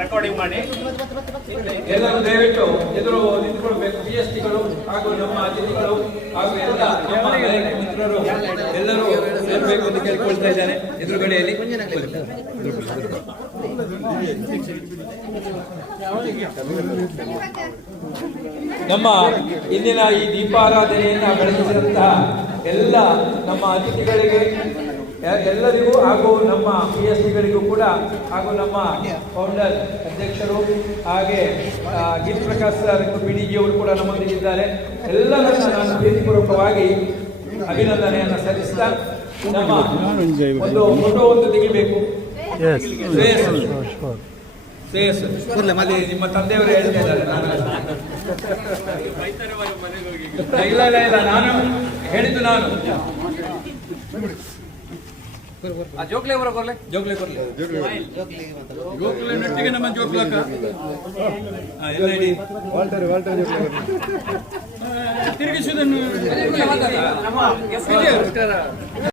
Recording ಮಾಡಿ ಎಲ್ಲರೂ ದಯವಿಟ್ಟು ಎದುರು ನಿಂತ್ಕೊಳ್ಬೇಕು. PSTಗಳು ಹಾಗೂ ನಮ್ಮ ಅತಿಥಿಗಳು ಹಾಗೂ ಎಲ್ಲ ನಮ್ಮ ಮಿತ್ರರು ಎಲ್ಲರೂ ಇರಬೇಕು ಅಂತ ಕೇಳಿಕೊಳ್ತಾ ಇದ್ದೇನೆ. ಎದುರುಗಡೆಯಲ್ಲಿ ನಮ್ಮ ಇಂದಿನ ಈ ದೀಪಾರಾಧನೆಯನ್ನು ಬೆಳಗಿಸಿದಂತಹ ಎಲ್ಲ ನಮ್ಮ ಅತಿಥಿಗಳಿಗೆ ಎಲ್ಲರಿಗೂ ಹಾಗೂ ನಮ್ಮ PSTಗಳಿಗೂ ಕೂಡ ಹಾಗೂ ನಮ್ಮ ಫೌಂಡರ್ ಅಧ್ಯಕ್ಷರು ಹಾಗೆ ಗೀತ್ ಪ್ರಕಾಶ್ ಸರ್ PDG ಅವರು ಕೂಡ ನಮ್ಮೊಂದಿಗಿದ್ದಾರೆ. ಎಲ್ಲರನ್ನ ನಾನು ಪ್ರೀತಿಪೂರ್ವಕವಾಗಿ ಅಭಿನಂದನೆಯನ್ನು ಸಲ್ಲಿಸ್ತಾ ನಮ್ಮ ಒಂದು ಫೋಟೋ ಒಂದು ತೆಗಿಬೇಕು. ಶ್ರೇಯಸ್ ಅಲ್ಲಿ ನಿಮ್ಮ ತಂದೆಯವರು ಹೇಳ್ತಾ ಇದ್ದಾರೆ. ಇಲ್ಲ ಇಲ್ಲ ಇಲ್ಲ ನಾನು ಹೇಳಿದ್ದು ನಾನು ಜೋಕ್ಲೆ ಬರಲಿ ಜೋಕ್ಲೆ ಬರಲಿ ಜೋಕ್ಲೆ ನಟ್ಟಿಗೆ ನಮ್ಮ ಜೋಕ್ಲಕ್ಕ ಎಲ್ಲ ಇಡಿ ತಿರುಗಿಸುವುದನ್ನು